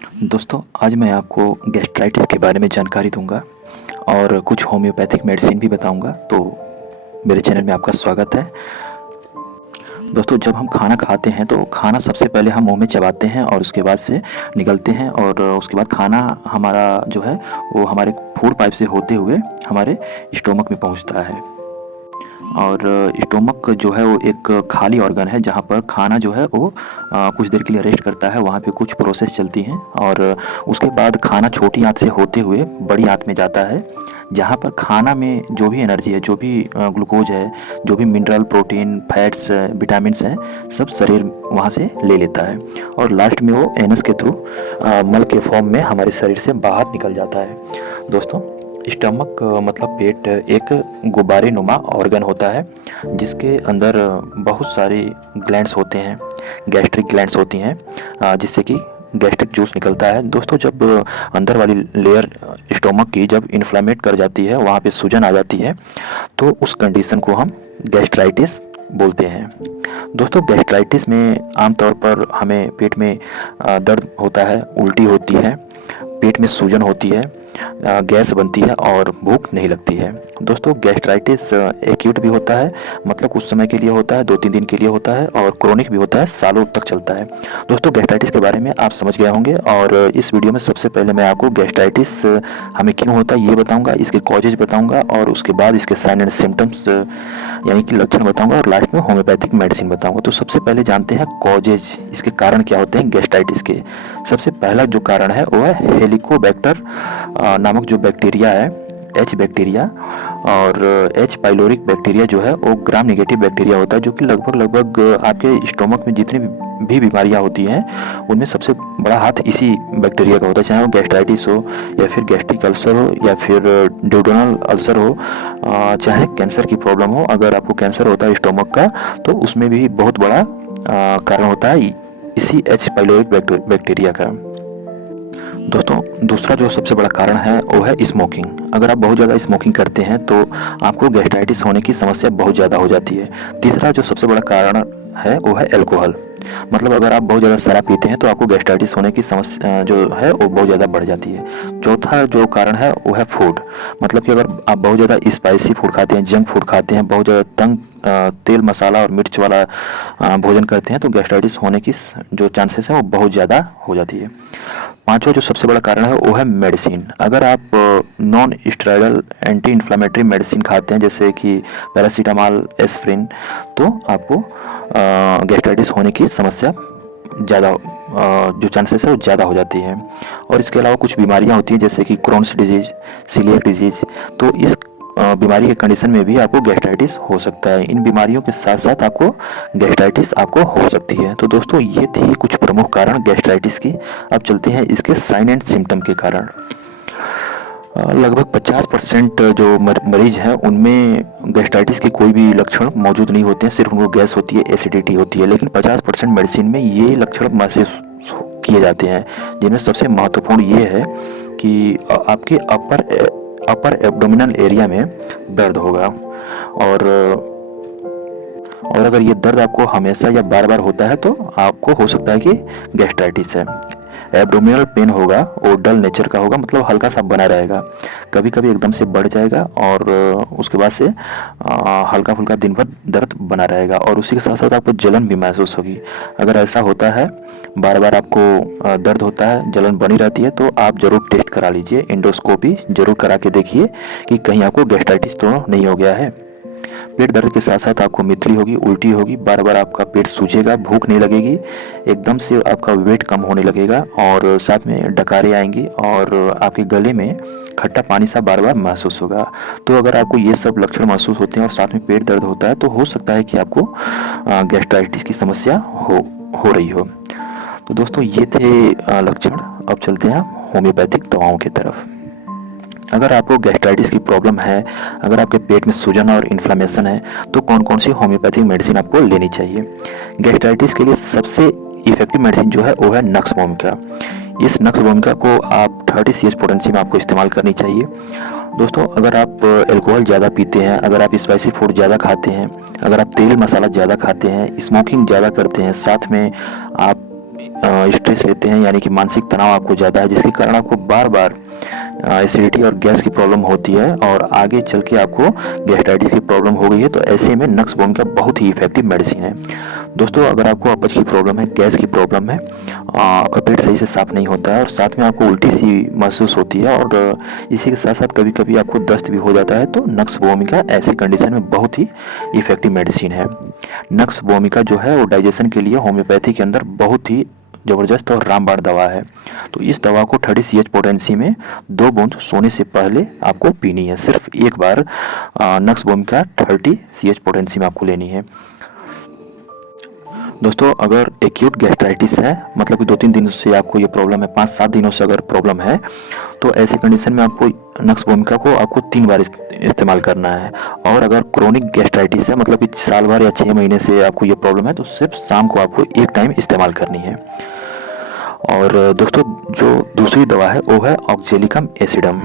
दोस्तों, आज मैं आपको गैस्ट्राइटिस के बारे में जानकारी दूंगा और कुछ होम्योपैथिक मेडिसिन भी बताऊंगा। तो मेरे चैनल में आपका स्वागत है। दोस्तों, जब हम खाना खाते हैं तो खाना सबसे पहले हम मुंह में चबाते हैं और उसके बाद से निगलते हैं, और उसके बाद खाना हमारा जो है वो हमारे फूड पाइप से होते हुए हमारे स्टोमक में पहुंचता है। और स्टोमक जो है वो एक खाली ऑर्गन है जहाँ पर खाना जो है वो कुछ देर के लिए रेस्ट करता है। वहाँ पे कुछ प्रोसेस चलती हैं और उसके बाद खाना छोटी आंत से होते हुए बड़ी आंत में जाता है, जहाँ पर खाना में जो भी एनर्जी है, जो भी ग्लूकोज है, जो भी मिनरल, प्रोटीन, फैट्स, विटामिन्स हैं, सब शरीर वहाँ से ले लेता है और लास्ट में वो एनस के थ्रू मल के फॉर्म में हमारे शरीर से बाहर निकल जाता है। दोस्तों, स्टमक मतलब पेट एक गुब्बारे नुमा ऑर्गन होता है जिसके अंदर बहुत सारे ग्लैंड्स होते हैं, गैस्ट्रिक ग्लैंड्स होती हैं, जिससे कि गैस्ट्रिक जूस निकलता है। दोस्तों, जब अंदर वाली लेयर स्टोमक की जब इन्फ्लेमेट कर जाती है, वहाँ पे सूजन आ जाती है, तो उस कंडीशन को हम गैस्ट्राइटिस बोलते हैं। दोस्तों, गैस्ट्राइटिस में आमतौर पर हमें पेट में दर्द होता है, उल्टी होती है, पेट में सूजन होती है, गैस बनती है और भूख नहीं लगती है। दोस्तों, गैस्ट्राइटिस एक्यूट भी होता है, मतलब कुछ समय के लिए होता है, 2-3 दिन के लिए होता है, और क्रोनिक भी होता है, सालों तक चलता है। दोस्तों, गैस्ट्राइटिस के बारे में आप समझ गए होंगे, और इस वीडियो में सबसे पहले मैं आपको गैस्ट्राइटिस हमें क्यों होता है ये बताऊंगा, इसके कॉजेज बताऊंगा, और उसके बाद इसके साइन एंड सिम्टम्स यानी कि लक्षण बताऊंगा, और लास्ट में होम्योपैथिक मेडिसिन बताऊंगा। तो सबसे पहले जानते हैं कॉजेज, इसके कारण क्या होते हैं गैस्ट्राइटिस के। सबसे पहला जो कारण है वो है हेलिकोबैक्टर नामक जो बैक्टीरिया है, एच बैक्टीरिया, और एच पाइलोरिक बैक्टीरिया जो है वो ग्राम नेगेटिव बैक्टीरिया होता है, जो कि लगभग आपके स्टोमक में जितनी भी बीमारियां होती हैं उनमें सबसे बड़ा हाथ इसी बैक्टीरिया का होता है। चाहे वो गैस्ट्राइटिस हो, या फिर गैस्ट्रिक अल्सर हो, या फिर ड्यूडेनल अल्सर हो, चाहे कैंसर की प्रॉब्लम हो। अगर आपको कैंसर होता है स्टोमक का तो उसमें भी बहुत बड़ा कारण होता है इसी एच पाइलोरिक बैक्टीरिया का। दोस्तों, दूसरा जो सबसे बड़ा कारण है वो है स्मोकिंग। अगर आप बहुत ज़्यादा स्मोकिंग करते हैं तो आपको गैस्ट्राइटिस होने की समस्या बहुत ज़्यादा हो जाती है। तीसरा जो सबसे बड़ा कारण है वो है अल्कोहल, मतलब अगर आप बहुत ज़्यादा शराब पीते हैं तो आपको गैस्ट्राइटिस होने की समस्या जो है वो बहुत ज़्यादा बढ़ जाती है। चौथा जो कारण है वो है फूड, मतलब कि अगर आप बहुत ज़्यादा स्पाइसी फूड खाते हैं, जंक फूड खाते हैं, बहुत ज़्यादा तंग तेल मसाला और मिर्च वाला भोजन करते हैं, तो गैस्ट्राइटिस होने की जो चांसेस हैं वो बहुत ज़्यादा हो जाती है। पांचवा जो सबसे बड़ा कारण है वो है मेडिसिन। अगर आप non steroidal anti inflammatory medicine खाते हैं, जैसे कि पैरासीटामॉल, एस्प्रिन, तो आपको गैस्ट्राइटिस होने की समस्या ज़्यादा जो चांसेस है वो ज़्यादा हो जाती है। और इसके अलावा कुछ बीमारियां होती हैं जैसे कि क्रोन्स डिजीज, सीलिएक डिजीज, तो इस बीमारी के कंडीशन में भी आपको गैस्ट्राइटिस हो सकता है। इन बीमारियों के साथ साथ आपको गैस्ट्राइटिस आपको हो सकती है। तो दोस्तों, ये थी कुछ प्रमुख कारण गैस्ट्राइटिस की। अब चलते हैं इसके साइन एंड सिम्टम के कारण। लगभग 50% जो मरीज हैं उनमें गैस्ट्राइटिस के कोई भी लक्षण मौजूद नहीं होते हैं, सिर्फ उनको गैस होती है, एसिडिटी होती है। लेकिन 50% मेडिसिन में ये लक्षण महसूस किए जाते हैं, जिनमें सबसे महत्वपूर्ण ये है कि आपके अपर एब्डोमिनल एरिया में दर्द होगा, और अगर ये दर्द आपको हमेशा या बार बार होता है तो आपको हो सकता है कि गैस्ट्राइटिस है। एब्डोमिनल पेन होगा, वो डल नेचर का होगा, मतलब हल्का सा बना रहेगा, कभी कभी एकदम से बढ़ जाएगा, और उसके बाद से हल्का फुल्का दिन भर दर्द बना रहेगा, और उसी के साथ साथ आपको जलन भी महसूस होगी। अगर ऐसा होता है, बार बार आपको दर्द होता है, जलन बनी रहती है, तो आप ज़रूर टेस्ट करा लीजिए, एंडोस्कोपी ज़रूर करा के देखिए कि कहीं आपको गैस्ट्राइटिस तो नहीं हो गया है। पेट दर्द के साथ साथ आपको मितली होगी, उल्टी होगी, बार बार आपका पेट सूजेगा, भूख नहीं लगेगी, एकदम से आपका वेट कम होने लगेगा, और साथ में डकारें आएंगी, और आपके गले में खट्टा पानी सा बार बार महसूस होगा। तो अगर आपको ये सब लक्षण महसूस होते हैं और साथ में पेट दर्द होता है तो हो सकता है कि आपको गैस्ट्राइटिस की समस्या हो रही हो। तो दोस्तों, ये थे लक्षण। अब चलते हैं होम्योपैथिक दवाओं की तरफ। अगर आपको गैस्ट्राइटिस की प्रॉब्लम है, अगर आपके पेट में सूजन और इन्फ्लेमेशन है, तो कौन कौन सी होम्योपैथिक मेडिसिन आपको लेनी चाहिए। गैस्ट्राइटिस के लिए सबसे इफेक्टिव मेडिसिन जो है वो है नक्स वोमिका। इस नक्स वोमिका को आप 30 सीएच पोटेंसी में आपको इस्तेमाल करनी चाहिए। दोस्तों, अगर आप अल्कोहल ज़्यादा पीते हैं, अगर आप स्पाइसी फूड ज़्यादा खाते हैं, अगर आप तेल मसाला ज़्यादा खाते हैं, स्मोकिंग ज़्यादा करते हैं, साथ में आप स्ट्रेस लेते हैं, यानी कि मानसिक तनाव आपको ज़्यादा है, जिसके कारण आपको बार बार एसिडिटी और गैस की प्रॉब्लम होती है और आगे चल के आपको गैस्ट्राइटिस की प्रॉब्लम हो गई है, तो ऐसे में नक्स भूमिका बहुत ही इफेक्टिव मेडिसिन है। दोस्तों, अगर आपको अपच की प्रॉब्लम है, गैस की प्रॉब्लम है, आपका पेट सही से साफ नहीं होता है और साथ में आपको उल्टी सी महसूस होती है और इसी के साथ साथ कभी कभी आपको दस्त भी हो जाता है, तो नक्स भूमिका ऐसी कंडीशन में बहुत ही इफेक्टिव मेडिसिन है। नक्स भूमिका जो है वो डाइजेशन के लिए होम्योपैथी के अंदर बहुत ही ज़बरदस्त और रामबाण दवा है। तो इस दवा को 30 CH पोटेंसी में 2 बूंद सोने से पहले आपको पीनी है। सिर्फ एक बार नक्स भूमिका 30 CH पोटेंसी में आपको लेनी है। दोस्तों, अगर एक्यूट गैस्ट्राइटिस है, मतलब कि 2-3 दिनों से आपको ये प्रॉब्लम है, 5-7 दिनों से अगर प्रॉब्लम है, तो ऐसी कंडीशन में आपको नक्स भूमिका को आपको 3 बार इस्तेमाल करना है। और अगर क्रोनिक गैस्ट्राइटिस है, मतलब कि साल भर या 6 महीने से आपको ये प्रॉब्लम है, तो सिर्फ शाम को आपको एक टाइम इस्तेमाल करनी है। और दोस्तों, जो दूसरी दवा है वो है ऑक्जेलिकम एसिडम।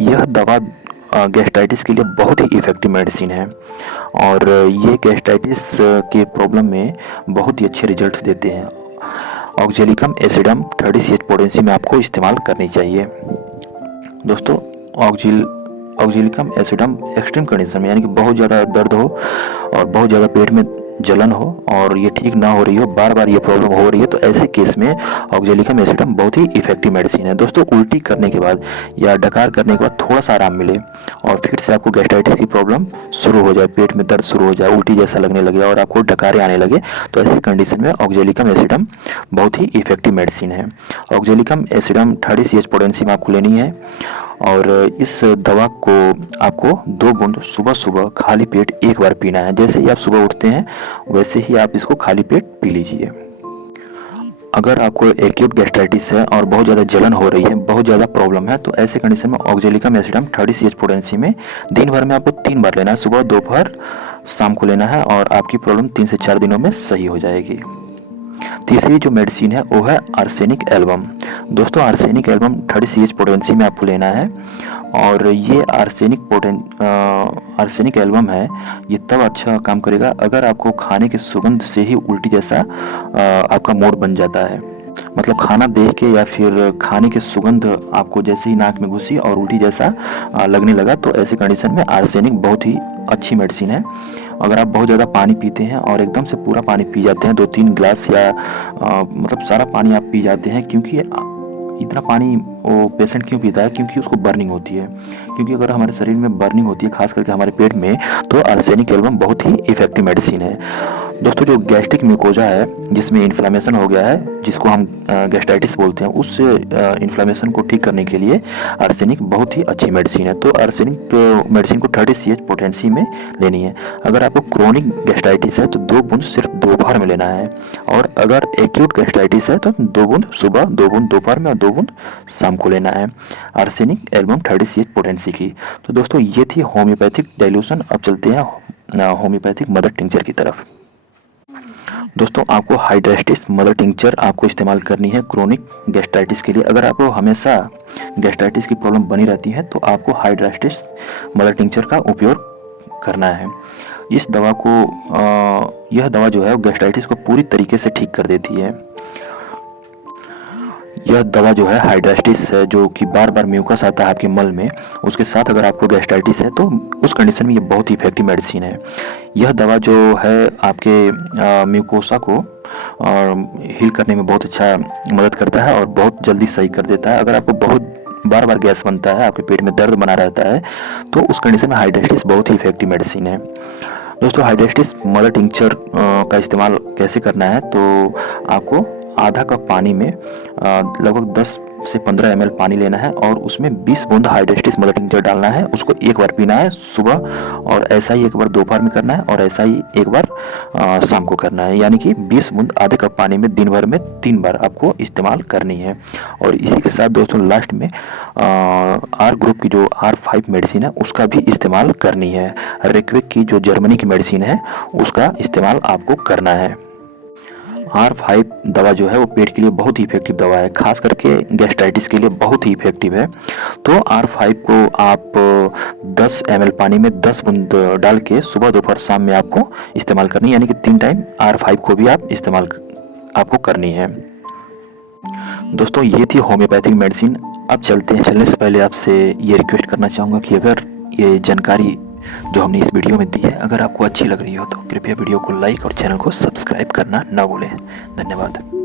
यह दवा गैस्ट्राइटिस के लिए बहुत ही इफ़ेक्टिव मेडिसिन है और ये गैस्ट्राइटिस के प्रॉब्लम में बहुत ही अच्छे रिजल्ट्स देते हैं। ऑक्जेलिकम एसिडम 30 CH पोटेंसी में आपको इस्तेमाल करनी चाहिए। दोस्तों, ऑक्जेलिकम एसिडम एक्सट्रीम कंडीशन में, यानी कि बहुत ज़्यादा दर्द हो और बहुत ज़्यादा पेट में जलन हो और ये ठीक ना हो रही हो, बार बार ये प्रॉब्लम हो रही है, तो ऐसे केस में ऑक्जेलिकम एसिडम बहुत ही इफेक्टिव मेडिसिन है। दोस्तों, उल्टी करने के बाद या डकार करने के बाद थोड़ा सा आराम मिले और फिर से आपको गैस्ट्राइटिस की प्रॉब्लम शुरू हो जाए, पेट में दर्द शुरू हो जाए, उल्टी जैसा लगने लगे और आपको डकारे आने लगे, तो ऐसी कंडीशन में ऑक्जेलिकम एसिडम बहुत ही इफेक्टिव मेडिसिन है। ऑक्जेलिकम एसिडम 30 CH पोटेंसी में आपको लेनी है और इस दवा को आपको 2 बूंद सुबह सुबह खाली पेट एक बार पीना है। जैसे ही आप सुबह उठते हैं वैसे ही आप इसको खाली पेट पी लीजिए। अगर आपको एक्यूट गैस्ट्राइटिस है और बहुत ज़्यादा जलन हो रही है, बहुत ज़्यादा प्रॉब्लम है, तो ऐसे कंडीशन में ऑक्जेलिकम एसिडम 30 CH पोटेंसी में दिन भर में आपको 3 बार लेना है, सुबह, दोपहर, शाम को लेना है और आपकी प्रॉब्लम 3 से 4 दिनों में सही हो जाएगी। तीसरी जो मेडिसिन है वो है आर्सेनिक एल्बम। दोस्तों, आर्सेनिक एल्बम 30 CH पोटेंसी में आपको लेना है और ये आर्सेनिक एल्बम है, ये तब अच्छा काम करेगा अगर आपको खाने की सुगंध से ही उल्टी जैसा आपका मूड बन जाता है। मतलब खाना देख के या फिर खाने की सुगंध आपको जैसे ही नाक में घुसी और उल्टी जैसा लगने लगा, तो ऐसी कंडीशन में आर्सेनिक बहुत ही अच्छी मेडिसिन है। अगर आप बहुत ज़्यादा पानी पीते हैं और एकदम से पूरा पानी पी जाते हैं, 2-3 गिलास या मतलब सारा पानी आप पी जाते हैं, क्योंकि इतना पानी वो पेशेंट क्यों पीता है, क्योंकि उसको बर्निंग होती है। क्योंकि अगर हमारे शरीर में बर्निंग होती है, खास करके हमारे पेट में, तो आर्सेनिक एल्बम बहुत ही इफेक्टिव मेडिसिन है। दोस्तों, जो गैस्ट्रिक म्यूकोजा है, जिसमें इन्फ्लेमेशन हो गया है, जिसको हम गैस्ट्राइटिस बोलते हैं, उस इन्फ्लेमेशन को ठीक करने के लिए आर्सेनिक बहुत ही अच्छी मेडिसिन है। तो आर्सेनिक मेडिसिन को 30 CH पोटेंसी में लेनी है। अगर आपको क्रोनिक गैस्ट्राइटिस है तो 2 बूंद सिर्फ दोपहर में लेना है और अगर एक्यूट गैस्ट्राइटिस है तो 2 बूंद सुबह, 2 बूंद दोपहर में और 2 बूंद शाम को लेना है आर्सेनिक एल्बम 30 CH पोटेंसी की। तो दोस्तों, ये थी होम्योपैथिक डाइल्यूशन। अब चलते हैं होम्योपैथिक मदर टिंचर की तरफ। दोस्तों, आपको हाइड्रेस्टिस मदर टिंचर आपको इस्तेमाल करनी है क्रोनिक गैस्ट्राइटिस के लिए। अगर आपको हमेशा गैस्ट्राइटिस की प्रॉब्लम बनी रहती है तो आपको हाइड्रेस्टिस मदर टिंचर का उपयोग करना है। इस दवा को यह दवा जो है वो गैस्ट्राइटिस को पूरी तरीके से ठीक कर देती है। यह दवा जो है हाइड्रेस्टिस है, जो कि बार बार म्यूकस आता है आपके मल में, उसके साथ अगर आपको गैस्ट्राइटिस है तो उस कंडीशन में ये बहुत ही इफेक्टिव मेडिसिन है। यह दवा जो है आपके म्यूकोसा को हील करने में बहुत अच्छा मदद करता है और बहुत जल्दी सही कर देता है। अगर आपको बहुत बार बार गैस बनता है, आपके पेट में दर्द बना रहता है, तो उस कंडीशन में हाइड्रेस्टिस बहुत ही इफेक्टिव मेडिसिन है। दोस्तों, हाइड्रेस्टिस मदर टिंचर का इस्तेमाल कैसे करना है, तो आपको आधा कप पानी में लगभग 10 से 15 ml पानी लेना है और उसमें 20 बूंद हाइड्रेस्टिस मदर टिंचर डालना है। उसको एक बार पीना है सुबह और ऐसा ही एक बार दोपहर में करना है और ऐसा ही एक बार शाम को करना है। यानी कि 20 बूंद आधे कप पानी में दिन भर में 3 बार आपको इस्तेमाल करनी है। और इसी के साथ दोस्तों, लास्ट में आर ग्रुप की जो R5 मेडिसिन है उसका भी इस्तेमाल करनी है। रेक्विक की जो जर्मनी की मेडिसिन है उसका इस्तेमाल आपको करना है। R5 दवा जो है वो पेट के लिए बहुत ही इफेक्टिव दवा है, खास करके गैस्ट्राइटिस के लिए बहुत ही इफेक्टिव है। तो R5 को आप 10 ml पानी में 10 बूंद डाल के सुबह, दोपहर, शाम में आपको इस्तेमाल करनी है, यानी कि 3 टाइम R5 को भी आप इस्तेमाल आपको करनी है। दोस्तों ये थी होम्योपैथिक मेडिसिन। अब चलते हैं, चलने से पहले आपसे ये रिक्वेस्ट करना चाहूँगा कि अगर ये जानकारी जो हमने इस वीडियो में दी है अगर आपको अच्छी लग रही हो तो कृपया वीडियो को लाइक और चैनल को सब्सक्राइब करना ना भूलें। धन्यवाद।